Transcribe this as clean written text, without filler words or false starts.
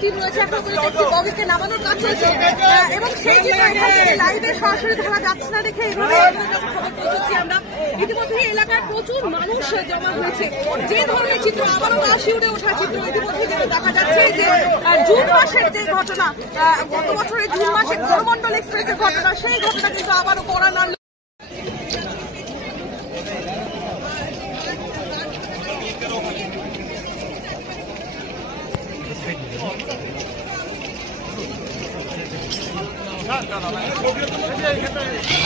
Team রয়েছে, এখন একটি বগিকে নামানোর কাজ চলছে এবং সেই চিত্র লাইভে সরাসরি ধরা যাচ্ছে না দেখে এইভাবে খবর পৌঁছচ্ছি আমরা। ইতিমধ্যে এলাকায় প্রচুর মানুষ জমা হয়েছে। যে ধরনের চিত্র আবারও গা শিউরে ওঠা চিত্র ইতিমধ্যে দেখা যাচ্ছে যে জুন মাসের যে ঘটনা, গত বছরের জুন মাসে করমণ্ডল এক্সপ্রেসের ঘটনা, সেই ঘটনা কিন্তু আবারও কড়া নাড়ল। না